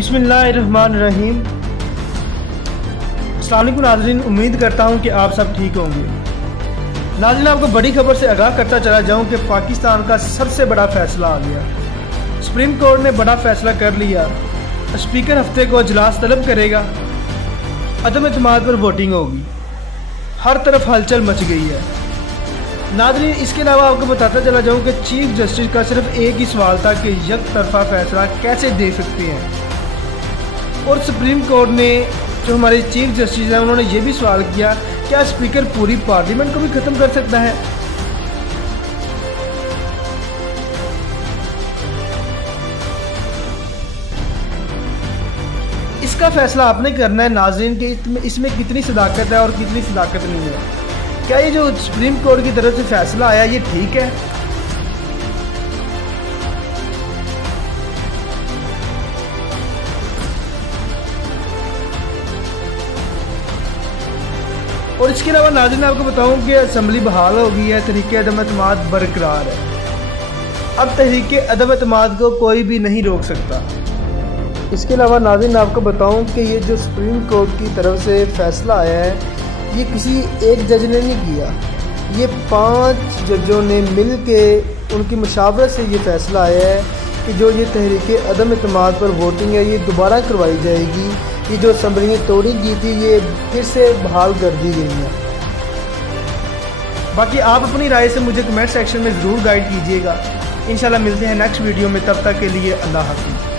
बिस्मिल्लाहिर्रहमानिर्रहीम। अस्सलाम वालेकुम नाज़रीन, उम्मीद करता हूँ कि आप सब ठीक होंगे। नाज़रीन, आपको बड़ी खबर से आगाह करता चला जाऊँ कि पाकिस्तान का सबसे बड़ा फैसला आ गया। सुप्रीम कोर्ट ने बड़ा फैसला कर लिया। स्पीकर हफ्ते को इजलास तलब करेगा, अदम एतमाद पर वोटिंग होगी। हर तरफ हलचल मच गई है। नाज़रीन, इसके अलावा आपको बताता चला जाऊँ कि चीफ जस्टिस का सिर्फ एक ही सवाल था कि एक तरफा फैसला कैसे दे सकते हैं। और सुप्रीम कोर्ट ने, जो हमारे चीफ जस्टिस हैं, उन्होंने ये भी सवाल किया, क्या स्पीकर पूरी पार्लियामेंट को भी ख़त्म कर सकता है। इसका फैसला आपने करना है नाज़रीन कि इसमें कितनी सदाकत है और कितनी सदाकत नहीं है। क्या ये जो सुप्रीम कोर्ट की तरफ से फैसला आया ये ठीक है? और इसके अलावा नाज़रीन आपको बताऊं कि असम्बली बहाल हो गई है, तहरीक अदम एतमाद बरकरार है। अब तहरीक अदम एतमाद को कोई भी नहीं रोक सकता। इसके अलावा नाज़रीन आपको बताऊं कि ये जो सुप्रीम कोर्ट की तरफ से फैसला आया है, ये किसी एक जज ने नहीं किया, ये 5 जजों ने मिल के उनकी मशावरत से ये फैसला आया है कि जो ये तहरीक अदम एतमाद पर वोटिंग है ये दोबारा करवाई जाएगी। ये जो असम्बली ने तोड़ी की थी ये फिर से बहाल कर दी गई है। बाकी आप अपनी राय से मुझे कमेंट सेक्शन में ज़रूर गाइड कीजिएगा। इंशाल्लाह मिलते हैं नेक्स्ट वीडियो में, तब तक के लिए अल्लाह हाफ़िज़।